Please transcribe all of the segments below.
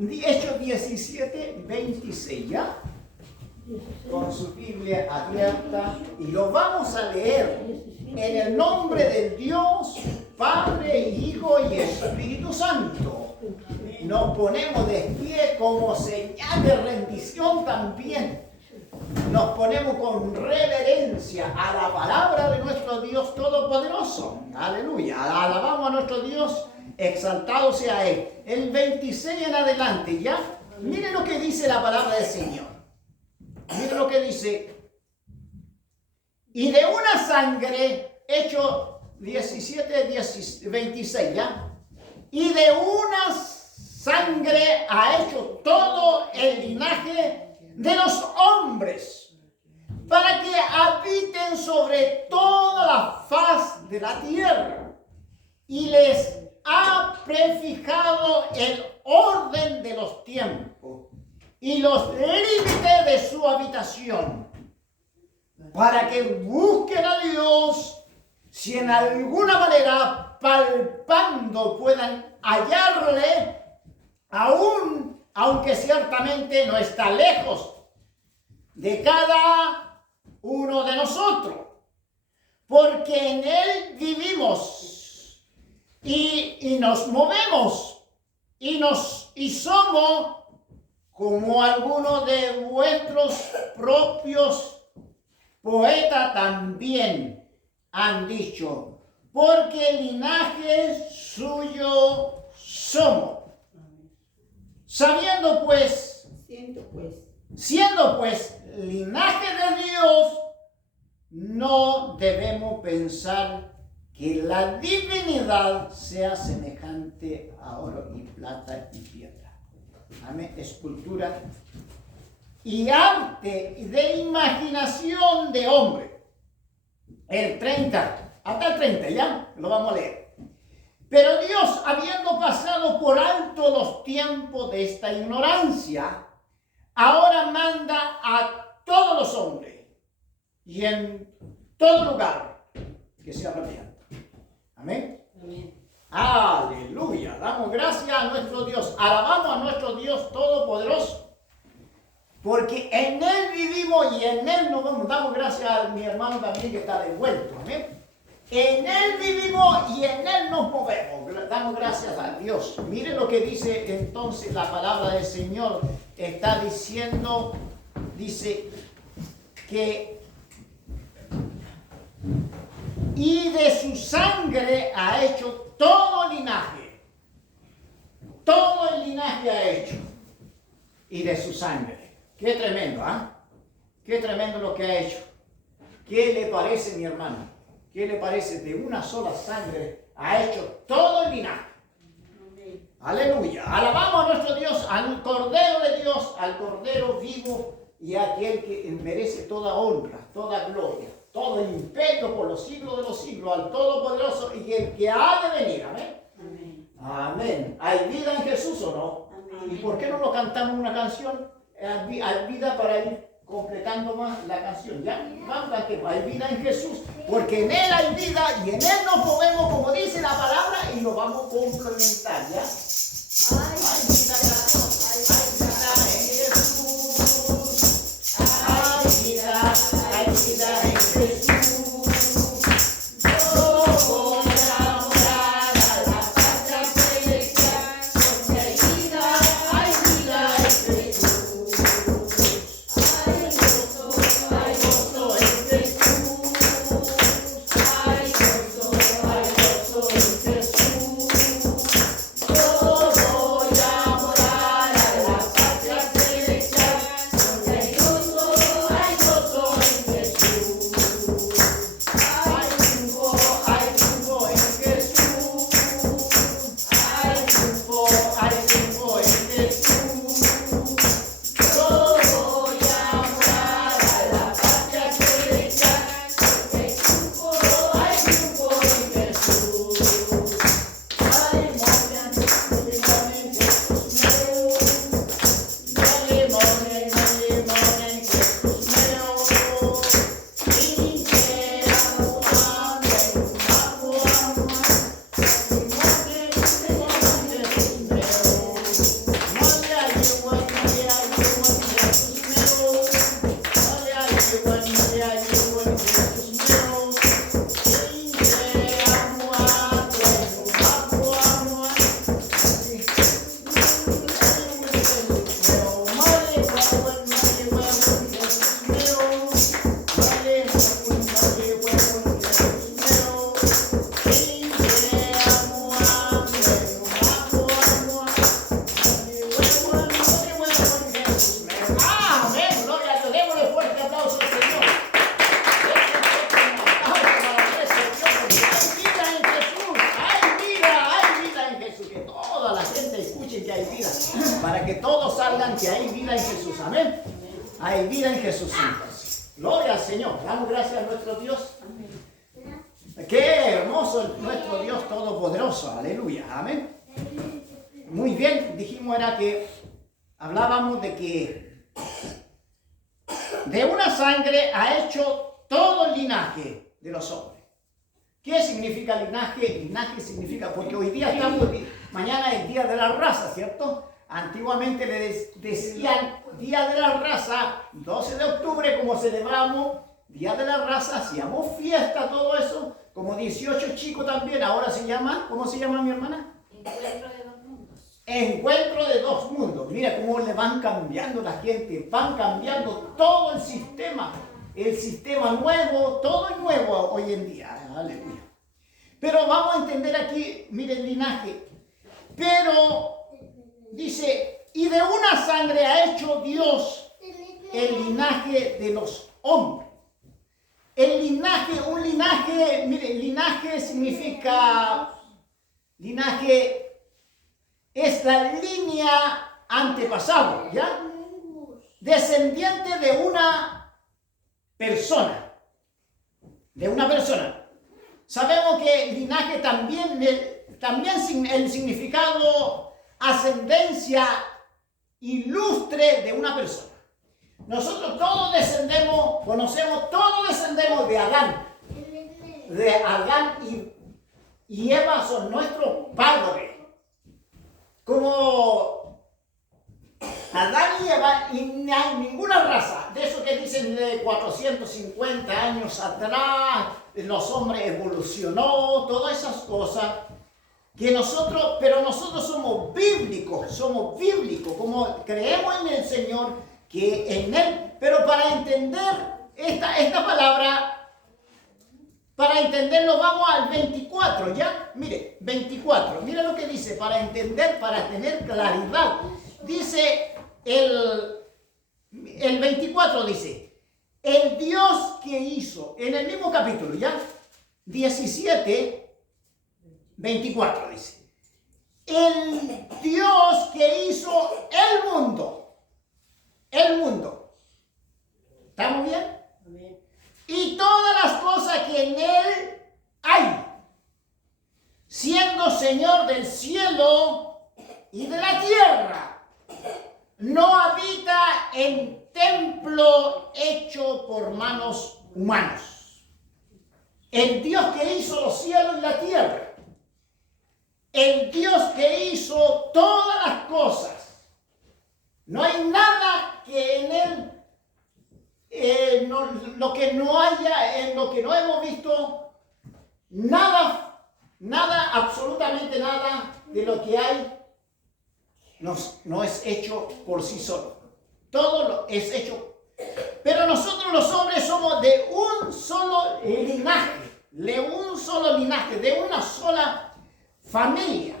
Hechos 17, 26, ¿ya? Con su Biblia abierta y lo vamos a leer en el nombre del Dios, Padre, Hijo y Espíritu Santo. Nos ponemos de pie como señal de rendición también. Nos ponemos con reverencia a la palabra de nuestro Dios Todopoderoso. Aleluya. Alabamos a nuestro Dios, exaltado sea Él. El 26 en adelante, ¿ya? Miren lo que dice la palabra del Señor. Miren lo que dice. Y de una sangre, Hechos 17, 26, ¿ya? Y de una sangre ha hecho todo el linaje de los hombres, para que habiten sobre toda la faz de la tierra, y les ha prefijado el orden de los tiempos y los límites de su habitación, para que busquen a Dios, si en alguna manera palpando puedan hallarle, aunque ciertamente no está lejos de cada uno de nosotros, porque en Él vivimos y nos movemos y somos como algunos de vuestros propios poetas también han dicho, porque el linaje suyo somos. Siendo pues linaje de Dios, no debemos pensar que la divinidad sea semejante a oro y plata y piedra. Amén. Escultura y arte de imaginación de hombre. El 30, hasta el 30, ¿ya? Lo vamos a leer. Pero Dios, habiendo pasado por alto los tiempos de esta ignorancia, ahora manda a todos los hombres y en todo lugar que se arrepientan. Amén. Amén. Aleluya. Damos gracias a nuestro Dios. Alabamos a nuestro Dios Todopoderoso, porque en Él vivimos y en Él nos vamos. Damos gracias a mi hermano también que está devuelto. Amén. En Él vivimos y en Él nos movemos. Damos gracias a Dios. Mire lo que dice entonces la palabra del Señor. Está diciendo, dice que y de su sangre ha hecho todo linaje. Todo el linaje ha hecho. Y de su sangre. Qué tremendo, ¿ah? Qué tremendo lo que ha hecho. ¿Qué le parece, mi hermano? ¿Qué le parece? De una sola sangre ha hecho todo el linaje. Amén. Aleluya. Alabamos a nuestro Dios, al Cordero de Dios, al Cordero vivo y a aquel que merece toda honra, toda gloria, todo el imperio por los siglos de los siglos, al Todopoderoso y el que ha de venir. Amén. Amén. Amén. ¿Hay vida en Jesús o no? Amén. ¿Y por qué no lo cantamos una canción? Hay vida para ir completando más la canción, ¿ya? Vamos a que hay vida en Jesús, porque en Él hay vida y en Él nos movemos, como dice la palabra, y nos vamos a complementar, ¿ya? Hay vida en Jesús, hay vida en Jesús. Voy a vida, para que todos salgan que hay vida en Jesús. Amén. Hay vida en Jesús. Entonces, gloria al Señor. Damos gracias a nuestro Dios. Qué hermoso es nuestro Dios todopoderoso. Aleluya. Amén. Muy bien, dijimos era que hablábamos de que de una sangre ha hecho todo el linaje de los hombres. ¿Qué significa linaje? Linaje significa, porque hoy día estamos, mañana es el Día de la Raza, ¿cierto? Antiguamente le decían Día de la Raza, 12 de octubre, como celebramos Día de la Raza, hacíamos fiesta, todo eso, como 18 chicos también, ahora se llama, ¿cómo se llama mi hermana? Encuentro de dos mundos. Encuentro de dos mundos. Mira cómo le van cambiando la gente, van cambiando todo el sistema nuevo, todo es nuevo hoy en día. Aleluya. Pero vamos a entender aquí, mire el linaje. Pero dice, y de una sangre ha hecho Dios el linaje de los hombres. El linaje, un linaje, mire, linaje significa, linaje es la línea antepasado, ¿ya? Descendiente de una persona. De una persona. Sabemos que linaje también el significado ascendencia ilustre de una persona. Nosotros todos descendemos, conocemos, todos descendemos de Adán. De Adán y Eva son nuestros padres. Como Adán y Eva, y no hay ninguna raza, de eso que dicen de 450 años atrás, los hombres evolucionó, todas esas cosas, que nosotros, pero nosotros somos bíblicos, como creemos en el Señor, que en Él, pero para entender esta palabra, para entenderlo vamos al 24, ¿ya? Mire, 24, mire lo que dice, para entender, para tener claridad. Dice el 24, dice, el Dios que hizo, en el mismo capítulo, ¿ya? 17, 24 dice, el Dios que hizo el mundo. ¿Estamos bien? Amén. Y todas las cosas que en él hay, siendo Señor del cielo y de la tierra, no habita en templo hecho por manos humanos. El Dios que hizo los cielos y la tierra, el Dios que hizo todas las cosas, no hay nada que en él lo que no haya, en lo que no hemos visto, nada, absolutamente nada de lo que hay no es hecho por sí solo. Todo es hecho. Pero nosotros los hombres somos de un solo linaje, de una sola familia.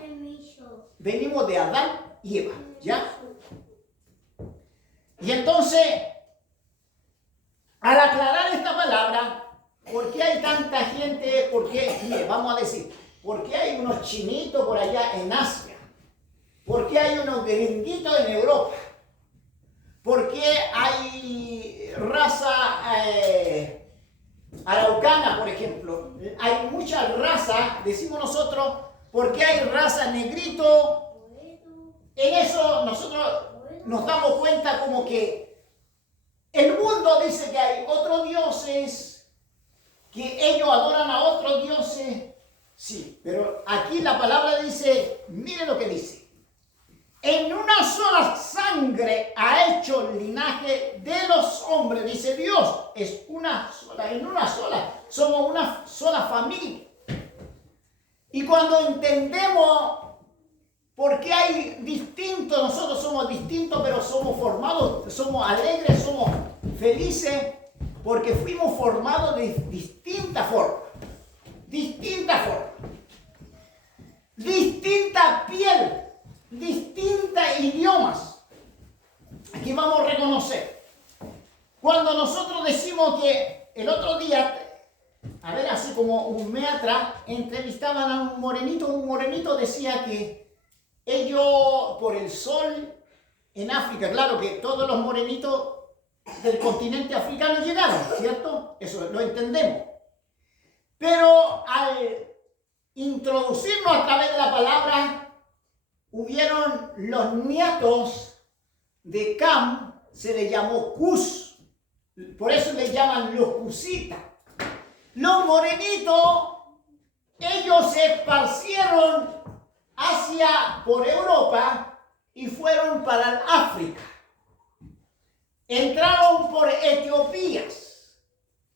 Venimos de Adán y Eva, ¿ya? Y entonces, al aclarar esta palabra, ¿por qué hay tanta gente? Mire, vamos a decir, ¿por qué hay unos chinitos por allá en Asia? ¿Por qué hay unos gringuitos en Europa? ¿Por qué hay raza araucana, por ejemplo? Hay muchas razas, decimos nosotros, ¿por qué hay raza negrito? En eso nosotros nos damos cuenta como que el mundo dice que hay otros dioses, que ellos adoran a otros dioses. Sí, pero aquí la palabra dice, mire lo que dice. En una sola sangre ha hecho el linaje de los hombres, dice Dios. Es una sola, en una sola. Somos una sola familia. Y cuando entendemos por qué hay distintos, nosotros somos distintos, pero somos formados, somos alegres, somos felices, porque fuimos formados de distinta forma. Distinta piel, distintos idiomas. Aquí vamos a reconocer. Cuando nosotros decimos que el otro día, a ver, así como un mes atrás, entrevistaban a un morenito decía que ellos por el sol en África, claro que todos los morenitos del continente africano llegaron, ¿cierto? Eso lo entendemos. Pero al introducirnos a través de la palabra, hubieron los nietos de Cam, se les llamó Cus, por eso les llaman los cusitas. Los morenitos, ellos se esparcieron por Europa y fueron para el África. Entraron por Etiopías.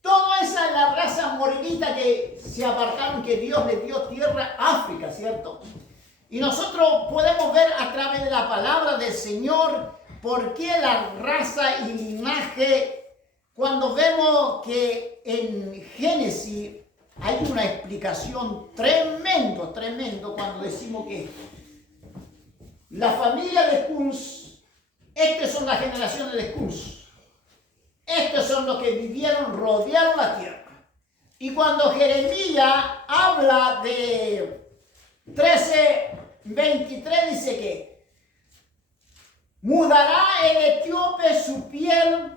Toda esa es la raza morenita que se apartaron, que Dios les dio tierra a África, ¿cierto? Y nosotros podemos ver a través de la palabra del Señor por qué la raza y linaje, cuando vemos que en Génesis hay una explicación tremendo cuando decimos que la familia de Cus, estas son las generaciones de Cus, estos son los que vivieron, rodearon la tierra. Y cuando Jeremías habla de 13:23, dice que mudará el etíope su piel,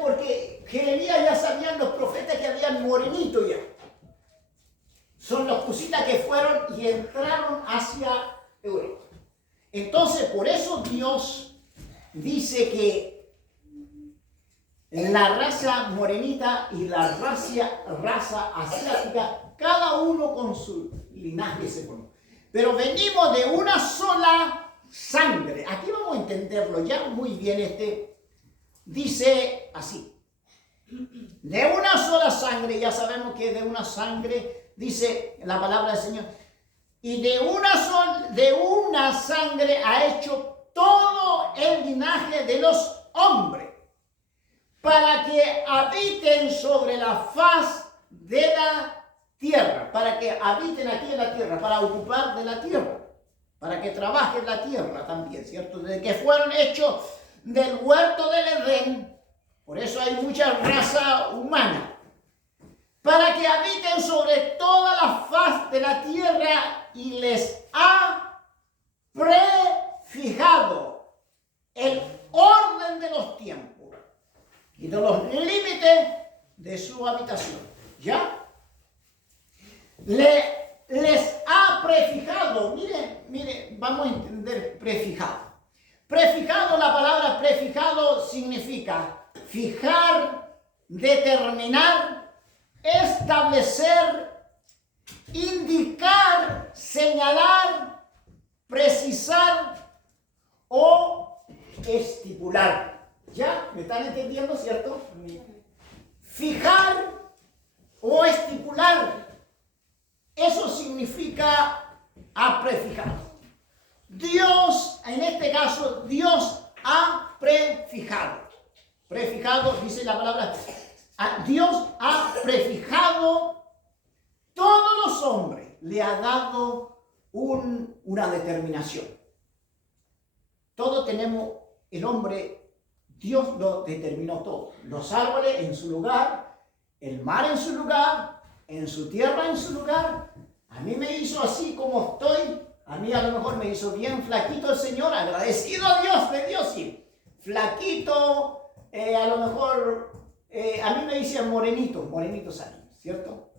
porque Jeremías ya sabían los profetas que habían morenito ya. Son los cusitas que fueron y entraron hacia Europa. Entonces, por eso Dios dice que la raza morenita y la raza asiática, cada uno con su linaje se formó. Pero venimos de una sola sangre. Aquí vamos a entenderlo ya muy bien. Dice así. De una sola sangre, ya sabemos que de una sangre, dice la palabra del Señor. Y de una sangre ha hecho todo el linaje de los hombres, para que habiten sobre la faz de la tierra, para que habiten aquí en la tierra, para ocupar de la tierra, para que trabajen la tierra también, ¿cierto? Desde que fueron hechos del huerto del Edén, por eso hay mucha raza humana, para que habiten sobre toda la faz de la tierra, y les ha prefijado el orden de los tiempos y de los límites de su habitación. ¿Ya? Les ha prefijado, mire, vamos a entender prefijado. Prefijado, la palabra prefijado significa fijar, determinar, establecer, indicar, señalar, precisar o estipular. ¿Ya? ¿Me están entendiendo, cierto? Fijar o estipular. Eso significa ha prefijado. Dios, en este caso, Dios ha prefijado. Prefijado, dice la palabra. Dios ha prefijado todos los hombres, le ha dado una determinación. Todos tenemos, el hombre, Dios lo determinó todo. Los árboles en su lugar, el mar en su lugar, en su tierra en su lugar. A mí me hizo así como estoy. A mí a lo mejor me hizo bien flaquito el Señor, agradecido a Dios, de Dios sí. Flaquito, a lo mejor, a mí me dicen morenito salí, ¿cierto?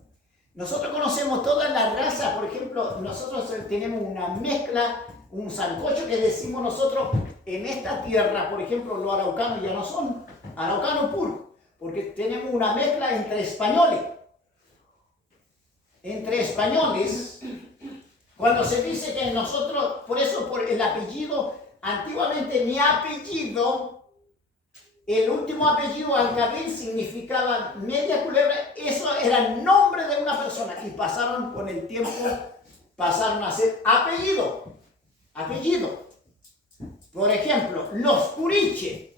Nosotros conocemos todas las razas, por ejemplo, nosotros tenemos una mezcla, un sancocho que decimos nosotros en esta tierra, por ejemplo, los araucanos ya no son araucanos puros, porque tenemos una mezcla entre españoles. Cuando se dice que nosotros, por eso por el apellido, antiguamente mi apellido, el último apellido Alcabil significaba media culebra, eso era el nombre de una persona y pasaron con el tiempo, pasaron a ser apellido. Por ejemplo, los curiche.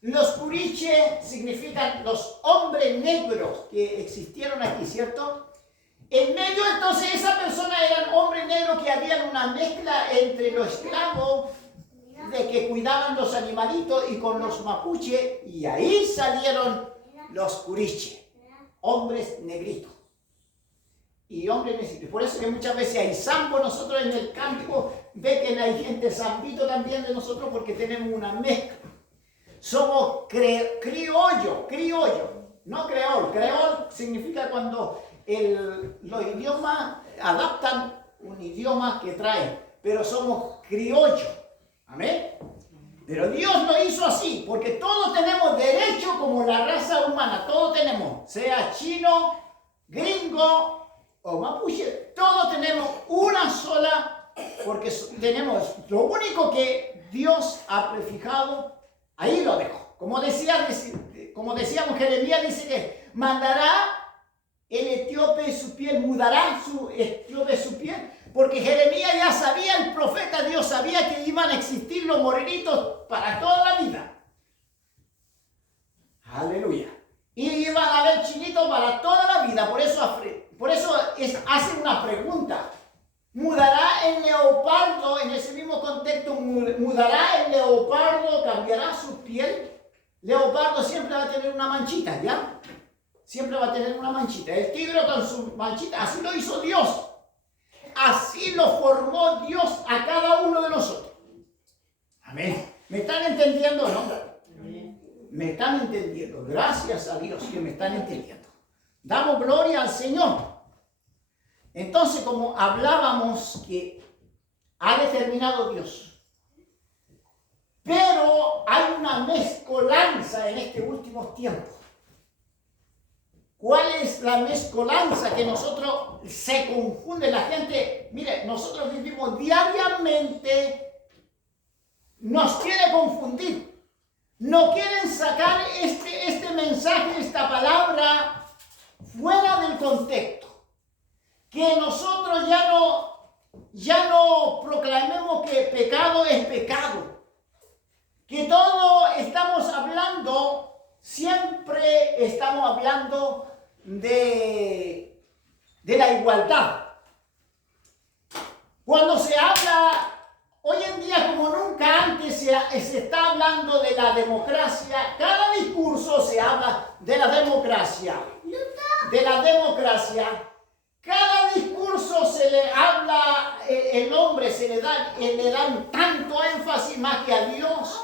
Los curiche significan los hombres negros que existieron aquí, ¿cierto? En medio, entonces, esa persona eran hombres negros que habían una mezcla entre los esclavos de que cuidaban los animalitos y con los mapuche, y ahí salieron los curiche, hombres negritos. y hombre necesita. Por eso que muchas veces hay zambo nosotros en el campo, ve que hay gente zambito también de nosotros porque tenemos una mezcla. Somos criollo, no creol. Creol significa cuando los idiomas adaptan un idioma que traen, pero somos criollo. Amén. Pero Dios lo hizo así, porque todos tenemos derecho como la raza humana, todos tenemos, sea chino, gringo o mapuche, todos tenemos una sola, porque tenemos lo único que Dios ha prefijado, ahí lo dejó. Como decíamos, Jeremías dice que mandará el etíope su piel, mudará su etíope su piel, porque Jeremías ya sabía, el profeta Dios sabía que iban a existir los morenitos para toda la vida. Aleluya. Y iban a haber chinitos para toda la vida. Por eso hace una pregunta. ¿Mudará el leopardo, en ese mismo contexto, mudará el leopardo, cambiará su piel? Leopardo siempre va a tener una manchita, ¿ya? Siempre va a tener una manchita. El tigre con su manchita, así lo hizo Dios. Así lo formó Dios a cada uno de nosotros. Amén. ¿Me están entendiendo, no? Me están entendiendo. Gracias a Dios que me están entendiendo. Damos gloria al Señor. Entonces, como hablábamos que ha determinado Dios, pero hay una mezcolanza en estos últimos tiempos. ¿Cuál es la mezcolanza que nosotros se confunde la gente? Mire, nosotros vivimos diariamente, nos quiere confundir. No quieren sacar este mensaje, esta palabra fuera del contexto. Que nosotros ya no proclamemos que pecado es pecado. Que todo estamos hablando, siempre estamos hablando de la igualdad. Cuando se habla, hoy en día como nunca antes, se está hablando de la democracia. Cada discurso se habla de la democracia. De la democracia. Cada discurso se le habla, el hombre le dan tanto énfasis más que a Dios.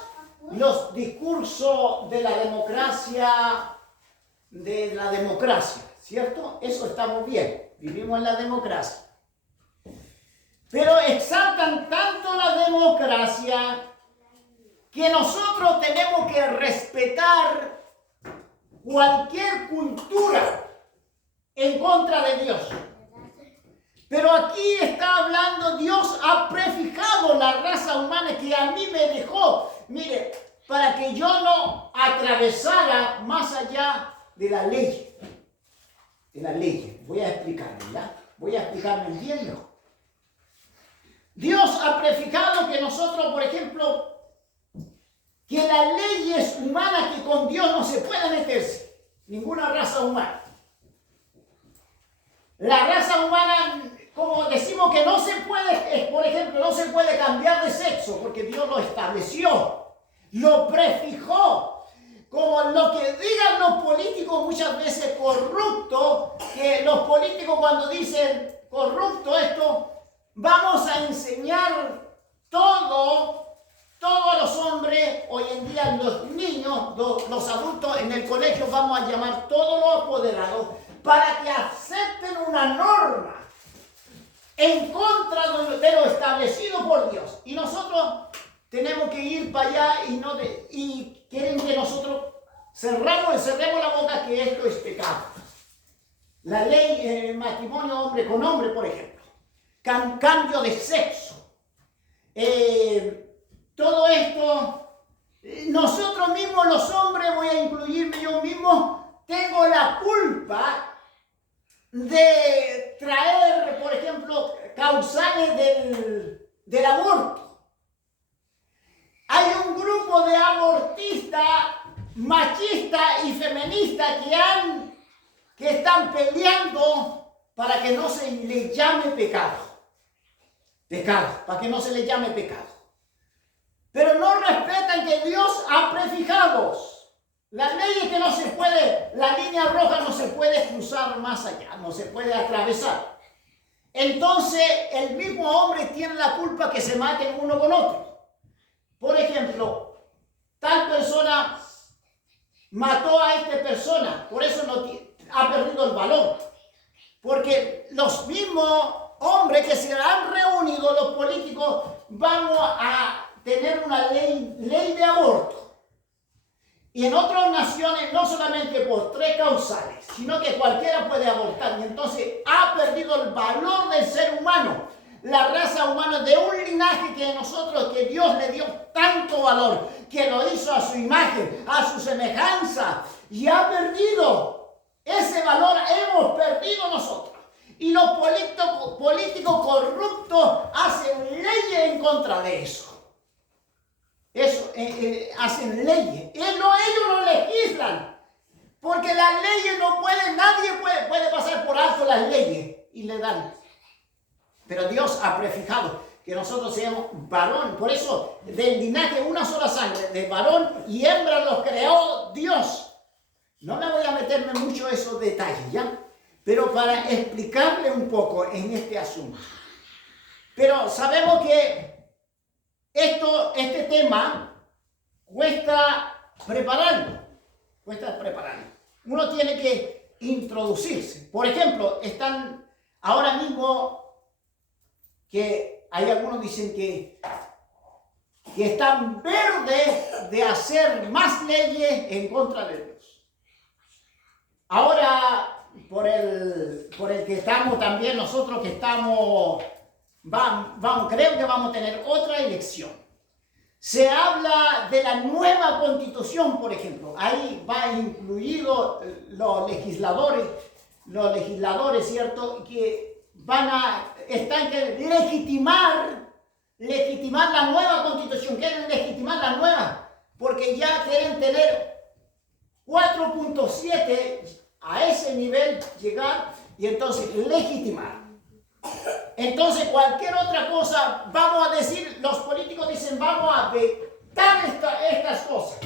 Los discursos de la democracia, ¿cierto? Eso estamos bien, vivimos en la democracia. Pero exaltan tanto la democracia que nosotros tenemos que respetar cualquier cultura en contra de Dios. Pero aquí está hablando, Dios ha prefijado la raza humana que a mí me dejó, mire, para que yo no atravesara más allá de la ley. De la ley. Voy a explicarme, ¿ya? Voy a explicarme bien mejor. Dios ha prefijado que nosotros, por ejemplo, que las leyes humanas que con Dios no se puede meterse. Ninguna raza humana. La raza humana, como decimos que no se puede, por ejemplo, no se puede cambiar de sexo porque Dios lo estableció, lo prefijó. Como lo que digan los políticos muchas veces corruptos, que los políticos cuando dicen corrupto esto, vamos a enseñar todos los hombres, hoy en día los niños, los adultos en el colegio vamos a llamar todos los apoderados para que acepten una norma en contra de lo establecido por Dios. Y nosotros tenemos que ir para allá y quieren que nosotros cerremos la boca que esto es pecado. La ley en el matrimonio hombre con hombre, por ejemplo. Cambio de sexo. Todo esto, nosotros mismos los hombres, voy a incluirme yo mismo, tengo la culpa de traer, por ejemplo, causales del aborto. Hay un grupo de abortistas, machistas y feministas que están peleando para que no se le llame pecado. Para que no se le llame pecado. Pero no respetan que Dios ha prefijado. Las leyes que no se puede, la línea roja no se puede cruzar más allá, no se puede atravesar. entonces el mismo hombre tiene la culpa que se maten uno con otro. Por ejemplo, tal persona mató a esta persona, por eso ha perdido el valor. Porque los mismos hombres que se han reunido, los políticos, vamos a tener una ley de aborto. Y en otras naciones, no solamente por 3 causales, sino que cualquiera puede abortar. Y entonces ha perdido el valor del ser humano, la raza humana, de un linaje que Dios le dio tanto valor, que lo hizo a su imagen, a su semejanza, y ha perdido ese valor, hemos perdido nosotros. Y los políticos corruptos hacen leyes en contra de eso. Hacen leyes. Ellos no legislan. Porque las leyes nadie puede pasar por alto las leyes y le dan. Pero Dios ha prefijado que nosotros seamos varón. Por eso, del linaje, una sola sangre, de varón y hembra los creó Dios. No me voy a meterme mucho en esos detalles, ¿ya? Pero para explicarle un poco en este asunto. Pero sabemos que este tema cuesta prepararlo. Uno tiene que introducirse. Por ejemplo, están ahora mismo que hay algunos dicen que están verdes de hacer más leyes en contra de Dios. Ahora, por el que estamos también, nosotros que estamos, creo que vamos a tener otra elección. Se habla de la nueva constitución, por ejemplo. Ahí va incluido los legisladores, ¿cierto? Que están que legitimar la nueva constitución. Quieren legitimar la nueva, porque ya quieren tener 4.7 a ese nivel llegar y entonces legitimar. Entonces cualquier otra cosa, vamos a decir, los políticos dicen, vamos a vetar estas cosas,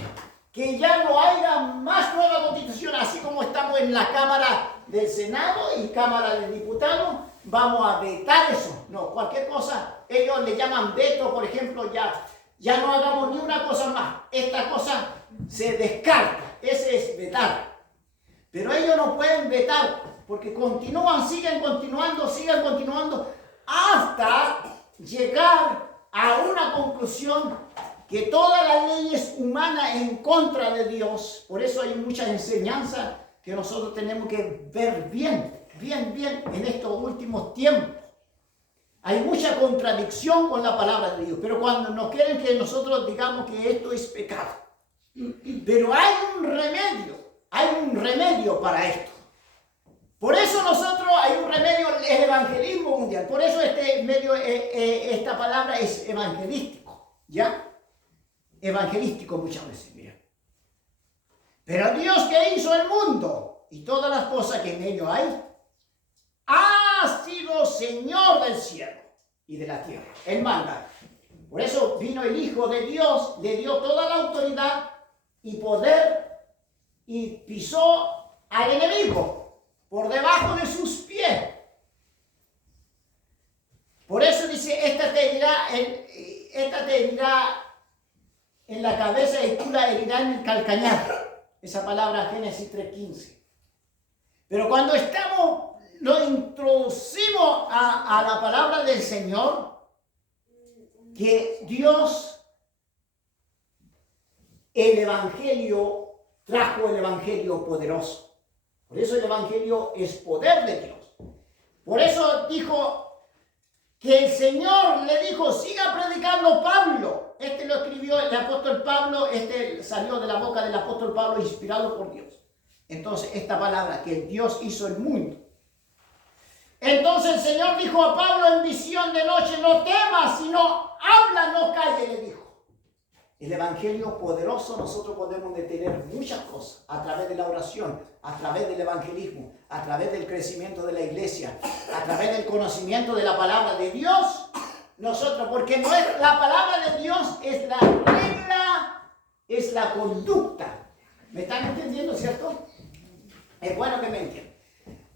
que ya no haya más nueva constitución, así como estamos en la Cámara del Senado y Cámara de Diputados, vamos a vetar eso. No, cualquier cosa, ellos le llaman veto, por ejemplo, ya no hagamos ni una cosa más, esta cosa se descarta, ese es vetar. Pero ellos no pueden vetar, porque siguen continuando, hasta llegar a una conclusión que todas las leyes humanas en contra de Dios. Por eso hay mucha enseñanza que nosotros tenemos que ver bien en estos últimos tiempos. Hay mucha contradicción con la palabra de Dios, pero cuando nos quieren que nosotros digamos que esto es pecado. Pero hay un remedio para esto. Por eso hay un remedio, el evangelismo mundial. Por eso esta palabra es evangelístico, ¿ya? Evangelístico muchas veces, mira. Pero Dios que hizo el mundo y todas las cosas que en ello hay, ha sido Señor del cielo y de la tierra. Él manda. Por eso vino el Hijo de Dios, le dio toda la autoridad y poder y pisó al enemigo por debajo de sus pies. Por eso dice, esta te herirá en la cabeza y tú la herirás en el calcañar. Esa palabra Génesis 3:15. Pero cuando lo introducimos a la palabra del Señor, que Dios, el Evangelio, trajo el Evangelio poderoso. Por eso el Evangelio es poder de Dios. Por eso dijo que el Señor le dijo, siga predicando Pablo. Lo escribió el apóstol Pablo, salió de la boca del apóstol Pablo inspirado por Dios. Entonces esta palabra, que Dios hizo el mundo. Entonces el Señor dijo a Pablo en visión de noche, no temas, sino habla, no calle, le dijo. El Evangelio poderoso, nosotros podemos detener muchas cosas a través de la oración, a través del evangelismo, a través del crecimiento de la iglesia, a través del conocimiento de la palabra de Dios. Nosotros, porque no es la palabra de Dios, es la regla, es la conducta. ¿Me están entendiendo, cierto? Es bueno que me entiendan.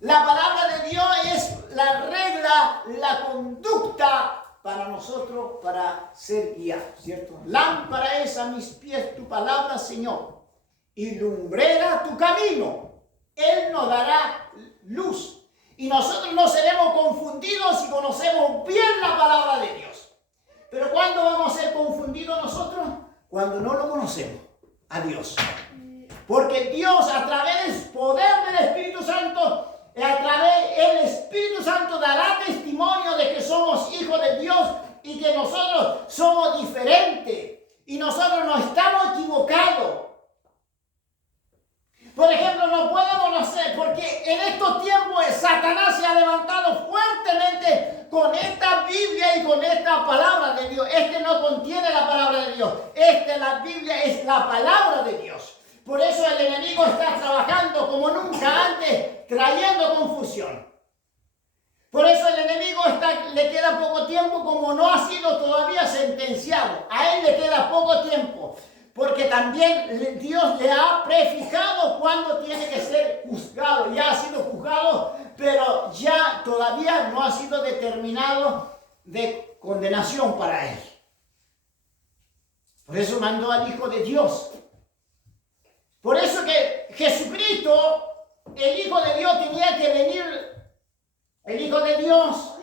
La palabra de Dios es la regla, la conducta para nosotros, para ser guiados, ¿cierto? Lámpara es a mis pies tu palabra, Señor, y lumbrera tu camino. Él nos dará luz. Y nosotros no seremos confundidos si conocemos bien la palabra de Dios. Pero ¿cuándo vamos a ser confundidos nosotros? Cuando no lo conocemos a Dios. Porque Dios, a través del poder del Espíritu Santo, el Espíritu Santo dará testimonio de que somos hijos de Dios y que nosotros somos diferentes y nosotros no estamos equivocados. Por ejemplo, no podemos hacer, porque en estos tiempos Satanás se ha levantado fuertemente con esta Biblia y con esta palabra de Dios. No contiene la palabra de Dios. La Biblia es la palabra de Dios. Por eso el enemigo está trabajando como nunca antes, trayendo confusión. Por eso el enemigo le queda poco tiempo, como no ha sido todavía sentenciado. A él le queda poco tiempo. Porque también Dios le ha prefijado cuándo tiene que ser juzgado. Ya ha sido juzgado, pero ya todavía no ha sido determinado de condenación para él. Por eso mandó al Hijo de Dios. Por eso que Jesucristo, el Hijo de Dios, tenía que venir, el Hijo de Dios,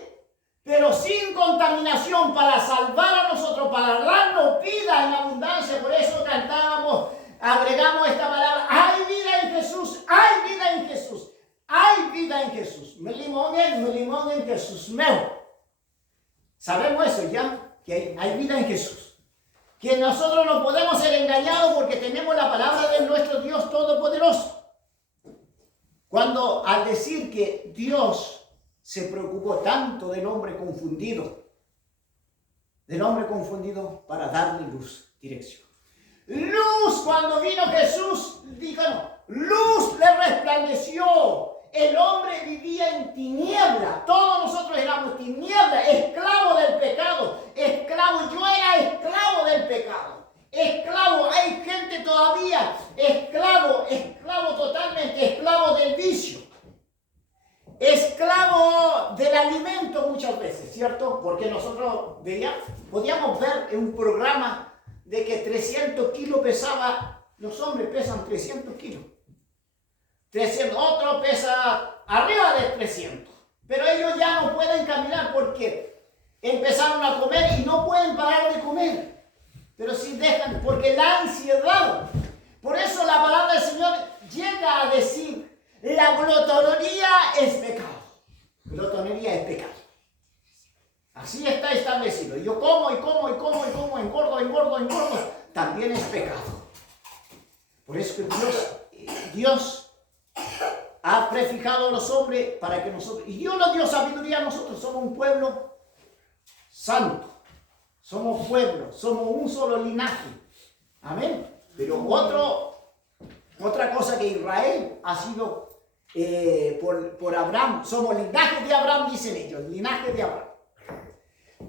pero sin contaminación, para salvar a nosotros, para darnos vida en abundancia. Por eso cantábamos, agregamos esta palabra: hay vida en Jesús, hay vida en Jesús, hay vida en Jesús. Me limón en Jesús meu. Sabemos eso ya, que hay vida en Jesús. Que nosotros no podemos ser engañados porque tenemos la palabra de nuestro Dios Todopoderoso. Cuando al decir que Dios se preocupó tanto del hombre confundido para darle luz, dirección. Luz, cuando vino Jesús, dijo, no, luz le resplandeció. El hombre vivía en tiniebla. Todos nosotros éramos tiniebla, esclavo del pecado. Esclavo, yo era esclavo del pecado. Esclavo, hay gente todavía, esclavo totalmente, esclavo del vicio. Esclavo del alimento muchas veces, ¿cierto? Porque nosotros podíamos ver en un programa de que 300 kilos pesaba, los hombres pesan 300 kilos. 300, otro pesa arriba de 300. Pero ellos ya no pueden caminar porque empezaron a comer y no pueden parar de comer. Pero si dejan, porque la ansiedad. Por eso la palabra del Señor llega a decir: la glotonería es pecado. Glotonería es pecado. Así está establecido. Yo como, engordo. También es pecado. Por eso que Dios ha prefijado a los hombres para que nosotros, y Dios nos dio sabiduría a nosotros. Somos un pueblo santo. Somos pueblo, somos un solo linaje. Amén. Pero otra cosa que Israel ha sido por Abraham. Somos linaje de Abraham, dicen ellos, linaje de Abraham.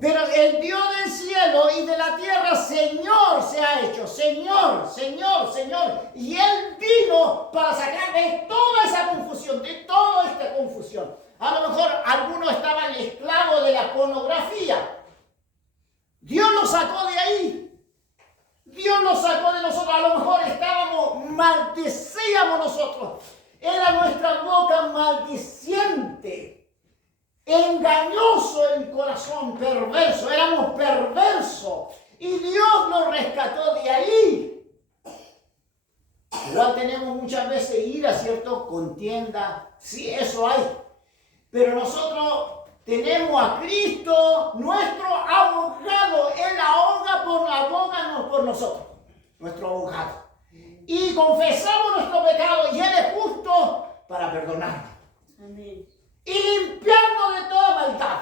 Pero el Dios del cielo y de la tierra, Señor se ha hecho. Señor. Y Él vino para sacar de toda esa confusión, de toda esta confusión. A lo mejor algunos estaban esclavos de la pornografía. Dios nos sacó de ahí. Dios nos sacó de nosotros. A lo mejor maldecíamos nosotros. Era nuestra boca maldiciente. Engañoso el corazón, perverso. Éramos perversos. Y Dios nos rescató de ahí. Igual tenemos muchas veces ira, ¿cierto? Contienda. Sí, eso hay. Pero nosotros tenemos a Cristo, nuestro abogado. Él abóganos por nosotros. Nuestro abogado. Y confesamos nuestro pecado. Y Él es justo para perdonarnos. Amén. Y limpiarnos de toda maldad.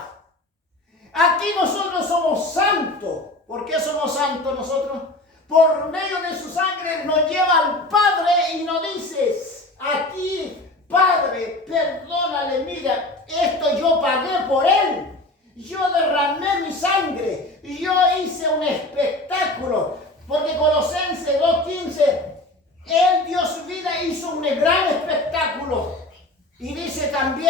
Aquí nosotros somos santos. ¿Por qué somos santos nosotros? Por medio de su sangre nos lleva al Padre y nos dice: aquí, Padre, perdónale, mira, esto yo pagué por él. Yo derramé mi sangre y yo hice un espectáculo. Porque Colosenses 2:15, Él dio su vida, hizo un gran espectáculo. Y dice también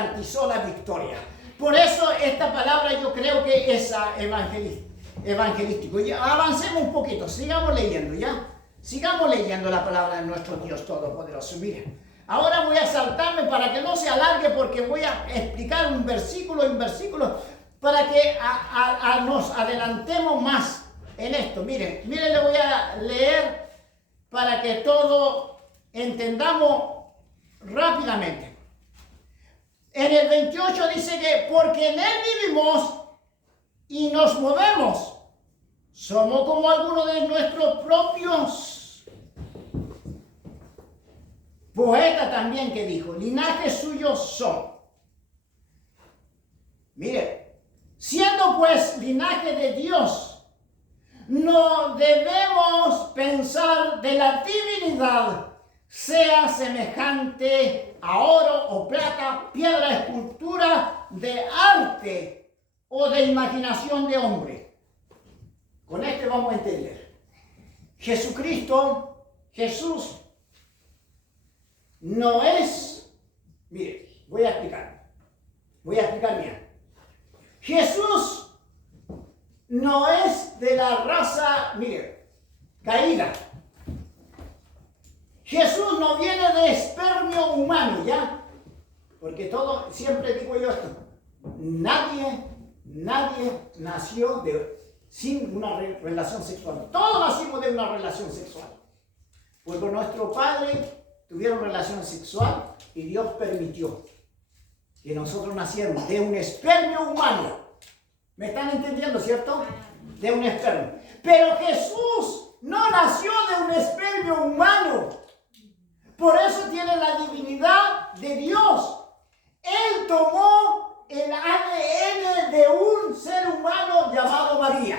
garantizó la victoria. Por eso esta palabra yo creo que es evangelístico. Ya avancemos un poquito, sigamos leyendo, ¿ya? Sigamos leyendo la palabra de nuestro Dios Todopoderoso. Miren, ahora voy a saltarme para que no se alargue, porque voy a explicar un versículo para que nos adelantemos más en esto. Miren, le voy a leer para que todo entendamos rápidamente. En el 28 dice que porque en Él vivimos y nos movemos, somos como algunos de nuestros propios poetas también que dijo, linajes suyos son. Mire, siendo pues linaje de Dios, no debemos pensar de la divinidad sea semejante a oro o plata, piedra, escultura de arte o de imaginación de hombre. Con esto vamos a entender. Jesús no es, mire, voy a explicar bien. Jesús no es de la raza, mire, caída. Jesús no viene de espermio humano, ¿ya? Porque siempre digo yo esto, nadie nació sin una relación sexual. Todos nacimos de una relación sexual. Porque nuestros padres tuvieron relación sexual y Dios permitió que nosotros naciéramos de un espermio humano. ¿Me están entendiendo, cierto? De un espermio. Pero Jesús no nació de un espermio humano. Por eso tiene la divinidad de Dios. Él tomó el ADN de un ser humano llamado María.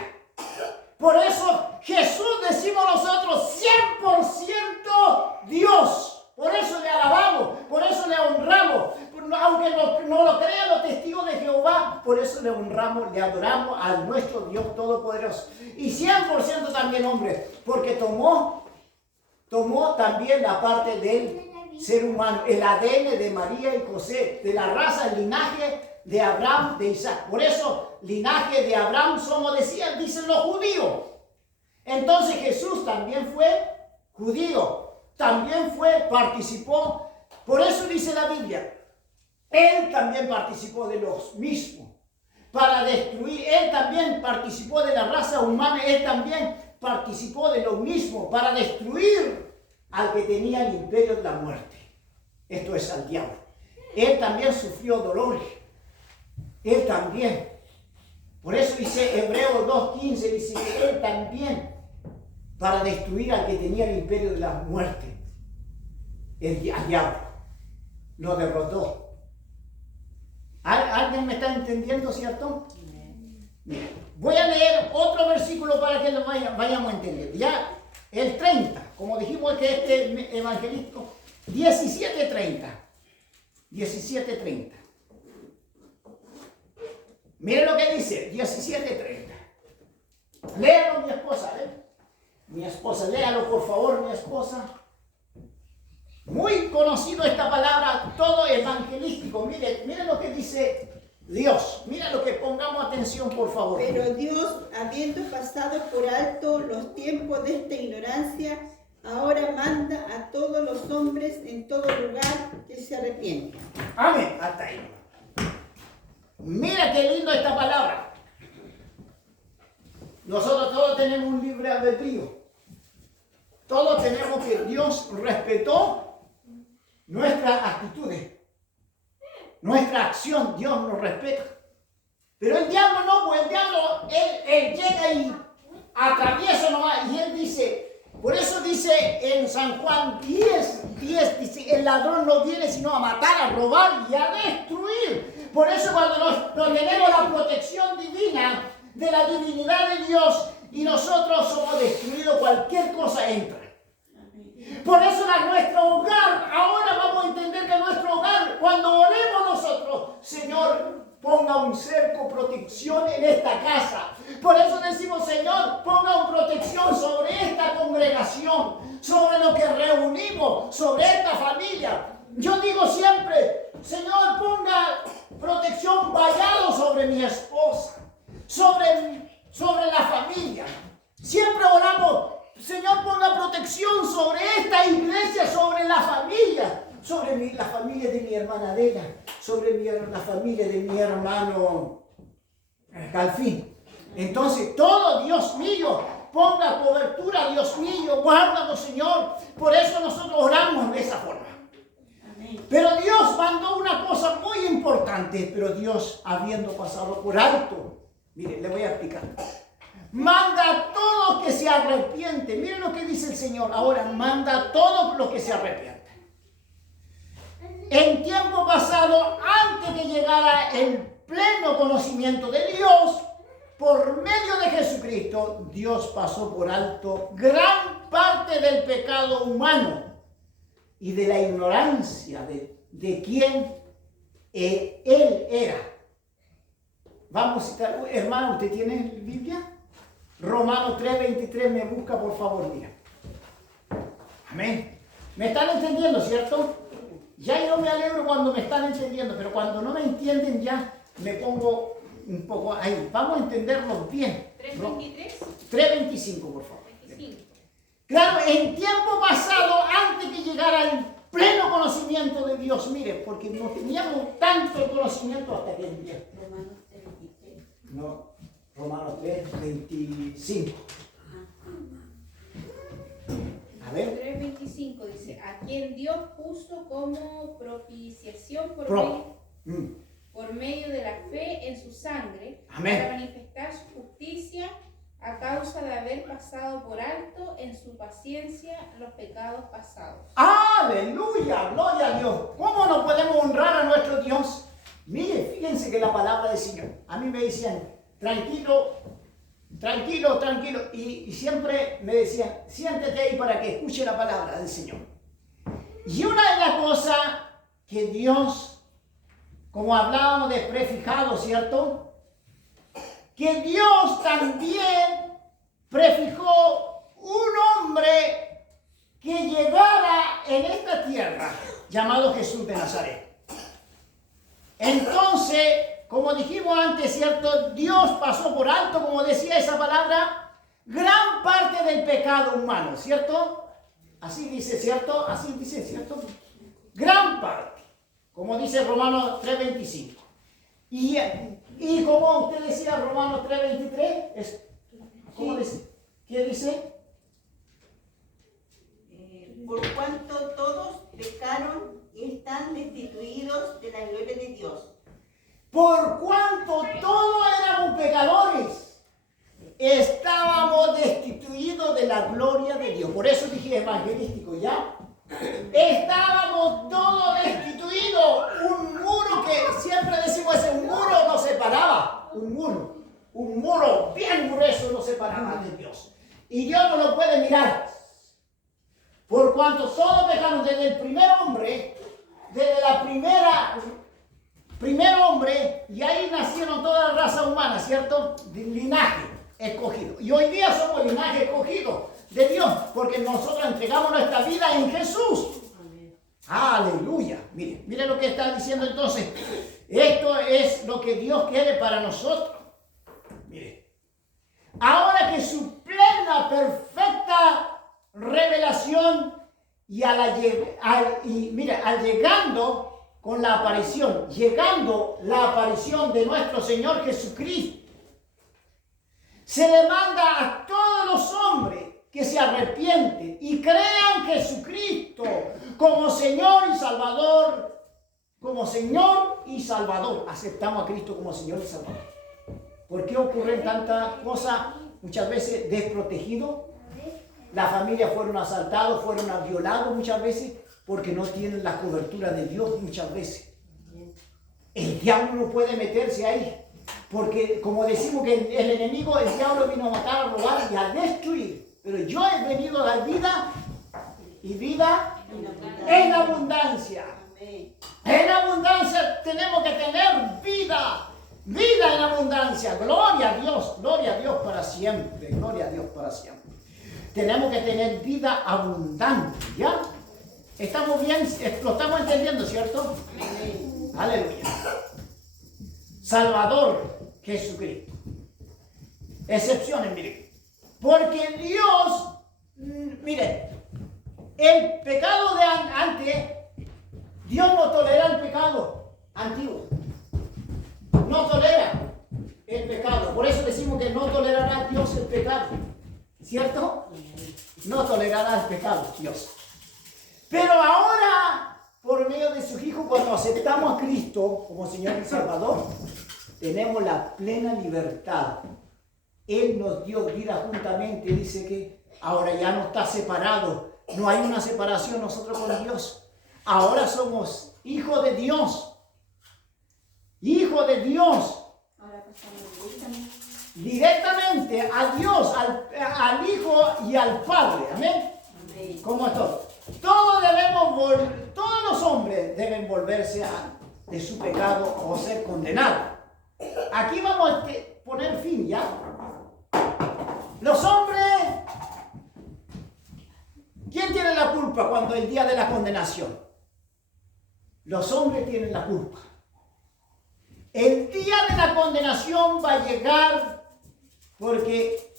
Por eso Jesús, decimos nosotros, 100% Dios. Por eso le alabamos, por eso le honramos. Aunque no lo crean los testigos de Jehová, por eso le honramos, le adoramos a nuestro Dios Todopoderoso. Y 100% también hombre, porque tomó también la parte del ser humano, el ADN de María y José, de la raza, el linaje de Abraham, de Isaac. Por eso, linaje de Abraham somos, dicen los judíos. Entonces Jesús también fue judío, también participó. Por eso dice la Biblia, Él también participó de los mismos para destruir. Él también participó de la raza humana, Él también participó de lo mismo para destruir al que tenía el imperio de la muerte. Esto es al diablo. Él también sufrió dolores. Él también. Por eso dice Hebreos 2:15, dice que Él también para destruir al que tenía el imperio de la muerte. El diablo lo derrotó. ¿Alguien me está entendiendo, cierto? Mira, voy a leer otro versículo para que lo vayamos a entender. Ya el 30, como dijimos que este evangelista, 17:30. Miren lo que dice, 17:30. Léalo, mi esposa, Mi esposa, léalo por favor, mi esposa. Muy conocido esta palabra, todo evangelístico. Miren lo que dice Dios. Mira lo que pongamos atención, por favor. Pero Dios, habiendo pasado por alto los tiempos de esta ignorancia, ahora manda a todos los hombres en todo lugar que se arrepientan. Amén. Hasta ahí. Mira qué lindo esta palabra. Nosotros todos tenemos un libre albedrío. Todos tenemos que Dios respetó nuestras actitudes, nuestra acción. Dios nos respeta. Pero el diablo no, pues el diablo, él llega y atraviesa nomás. Y él dice, por eso dice en San Juan 10, dice, el ladrón no viene sino a matar, a robar y a destruir. Por eso cuando nos tenemos la protección divina, de la divinidad de Dios, y nosotros somos destruidos, cualquier cosa entra. Por eso nuestro hogar, ahora vamos a entender que nuestro hogar, cuando oremos nosotros, Señor, ponga un cerco, protección en esta casa. Por eso decimos, Señor, ponga una protección sobre esta congregación, sobre lo que reunimos, sobre esta familia. Yo digo siempre, Señor, ponga protección, vallado sobre mi esposa, sobre la familia. Siempre oramos, Señor, ponga protección sobre esta iglesia, sobre la familia, sobre la familia de mi hermana Adela, sobre la familia de mi hermano Calfín. Entonces, todo, Dios mío, ponga cobertura, Dios mío, guárdanos, Señor. Por eso nosotros oramos de esa forma. Pero Dios mandó una cosa muy importante, pero Dios, habiendo pasado por alto, mire, le voy a explicar. Manda a todos que se arrepienten. Miren lo que dice el Señor. Ahora, manda a todos los que se arrepienten. En tiempo pasado, antes que llegara el pleno conocimiento de Dios, por medio de Jesucristo, Dios pasó por alto gran parte del pecado humano y de la ignorancia de quién Él era. Vamos a citar, hermano, ¿usted tiene Biblia? Romanos 3:23, me busca por favor, mira. Amén. ¿Me están entendiendo, cierto? Ya yo me alegro cuando me están entendiendo, pero cuando no me entienden ya me pongo un poco ahí. Vamos a entendernos bien. 3:23. 3:25, por favor. 25. Claro, en tiempo pasado, antes que llegara el pleno conocimiento de Dios, mire, porque no teníamos tanto conocimiento hasta que el día. No, Romanos 3:25. A ver. 3:25 dice, a quien Dios puso como propiciación por medio de la fe en su sangre, Amén, para manifestar su justicia a causa de haber pasado por alto en su paciencia los pecados pasados. Aleluya, gloria a Dios. ¿Cómo no podemos honrar a nuestro Dios? Mire, fíjense que la palabra del Señor, a mí me decían, tranquilo, tranquilo, tranquilo, y siempre me decían, siéntete ahí para que escuche la palabra del Señor. Y una de las cosas que Dios, como hablábamos de prefijado, ¿cierto? Que Dios también prefijó un hombre que llegara en esta tierra, llamado Jesús de Nazaret. Entonces, como dijimos antes, ¿cierto? Dios pasó por alto, como decía esa palabra, gran parte del pecado humano, ¿cierto? Así dice, ¿cierto? Así dice, ¿cierto? Gran parte, como dice Romanos 3:25. Y como usted decía, Romanos 3:23, ¿cómo dice? ¿Qué dice? Por cuanto todos pecaron y están destituidos de la gloria de Dios. Por cuanto todos éramos pecadores, estábamos destituidos de la gloria de Dios. Por eso dije evangelístico, ¿ya? Estábamos todos destituidos. Un muro que siempre decimos ese, un muro nos separaba. Un muro bien grueso nos separaba de Dios. Y Dios no lo puede mirar. Por cuanto todos pecaron desde el primer hombre, desde la primer hombre, y ahí nacieron toda la raza humana, ¿cierto? De linaje escogido. Y hoy día somos linaje escogido de Dios, porque nosotros entregamos nuestra vida en Jesús. Amén. Aleluya. Mire lo que está diciendo entonces. Esto es lo que Dios quiere para nosotros. Mire. Ahora que su plena, perfecta revelación llegando la aparición de nuestro Señor Jesucristo, se le manda a todos los hombres que se arrepienten y crean Jesucristo como Señor y Salvador, Aceptamos a Cristo como Señor y Salvador. ¿Por qué ocurren tantas cosas muchas veces desprotegidos? Las familias fueron asaltadas, fueron violados muchas veces porque no tienen la cobertura de Dios muchas veces. El diablo no puede meterse ahí, porque como decimos que el enemigo, el diablo vino a matar, a robar y a destruir. Pero yo he venido a dar vida y vida en abundancia. En abundancia tenemos que tener vida. Vida en abundancia. Gloria a Dios para siempre. Gloria a Dios para siempre. Tenemos que tener vida abundante, ¿ya? ¿Estamos bien? ¿Lo estamos entendiendo, cierto? Aleluya. Salvador Jesucristo. Excepciones, miren. Porque Dios, miren, el pecado de antes, Dios no tolera el pecado antiguo. No tolera el pecado. Por eso decimos que no tolerará Dios el pecado. ¿Cierto? No tolerará el pecado, Dios. Pero ahora, por medio de su Hijo, cuando aceptamos a Cristo como Señor y Salvador, tenemos la plena libertad. Él nos dio vida juntamente. Dice que ahora ya no está separado. No hay una separación nosotros con Dios. Ahora somos hijos de Dios. Hijos de Dios. Ahora pasamos Directamente a Dios, al Hijo y al Padre. Amén. ¿Cómo es todo? Todos los hombres deben volverse de su pecado o ser condenados. Aquí vamos a poner fin ya. Los hombres, ¿quién tiene la culpa cuando el día de la condenación? Los hombres tienen la culpa. El día de la condenación va a llegar porque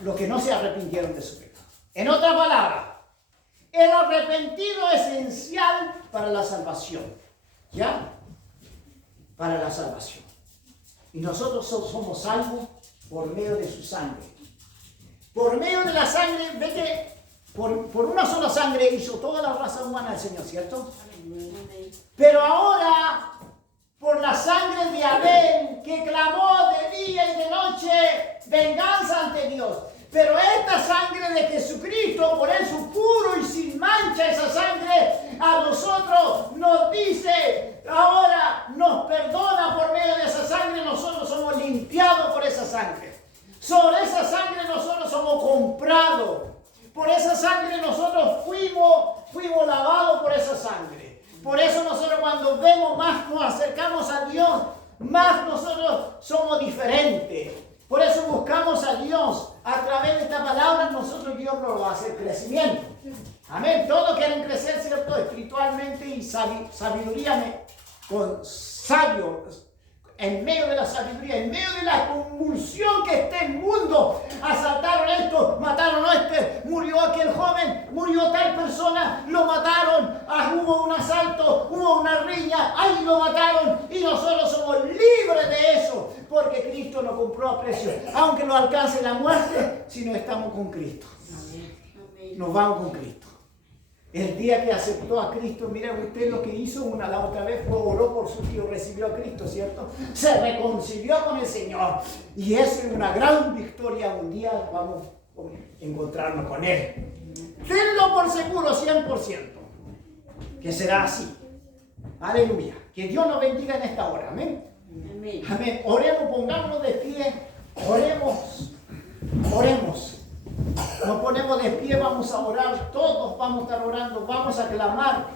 los que no se arrepintieron de su pecado. En otras palabras, el arrepentido es esencial para la salvación. ¿Ya? Para la salvación. Y nosotros somos salvos por medio de su sangre. Por medio de la sangre, ve que por una sola sangre hizo toda la raza humana el Señor, ¿cierto? Pero ahora, por la sangre de Abel, que clamó de día y de noche venganza ante Dios. Pero esta sangre de Jesucristo, por eso puro y sin mancha esa sangre, a nosotros nos dice, ahora nos perdona por medio de esa sangre, nosotros somos limpiados por esa sangre. Sobre esa sangre nosotros somos comprados. Por esa sangre nosotros fuimos lavados por esa sangre. Por eso nosotros cuando vemos más, nos acercamos a Dios, más nosotros somos diferentes. Por eso buscamos a Dios. A través de esta palabra nosotros Dios nos va a hacer crecimiento. Amén. Todos quieren crecer, ¿cierto? Espiritualmente y sabiduría con sabios. En medio de la sabiduría, en medio de la convulsión que está el mundo, asaltaron esto, mataron a este, murió aquel joven, murió tal persona, lo mataron, hubo un asalto, hubo una riña, ahí lo mataron y nosotros somos libres de eso, porque Cristo nos compró a precio, aunque nos alcance la muerte, si no estamos con Cristo. Nos vamos con Cristo. El día que aceptó a Cristo, mira usted lo que hizo la otra vez, fue oró por su tío, recibió a Cristo, ¿cierto? Se reconcilió con el Señor. Y eso es una gran victoria. Un día vamos a encontrarnos con Él. Tenlo por seguro, 100%, que será así. Aleluya. Que Dios nos bendiga en esta hora. Amén. Amén. Amén. Oremos, pongámonos de pie. Oremos. Oremos. Nos ponemos de pie, vamos a orar, todos vamos a estar orando, vamos a clamar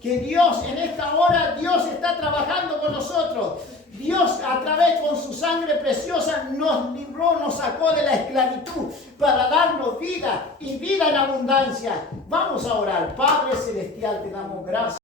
que Dios en esta hora, Dios está trabajando con nosotros. Dios a través con su sangre preciosa nos libró, nos sacó de la esclavitud para darnos vida y vida en abundancia. Vamos a orar. Padre Celestial, te damos gracias.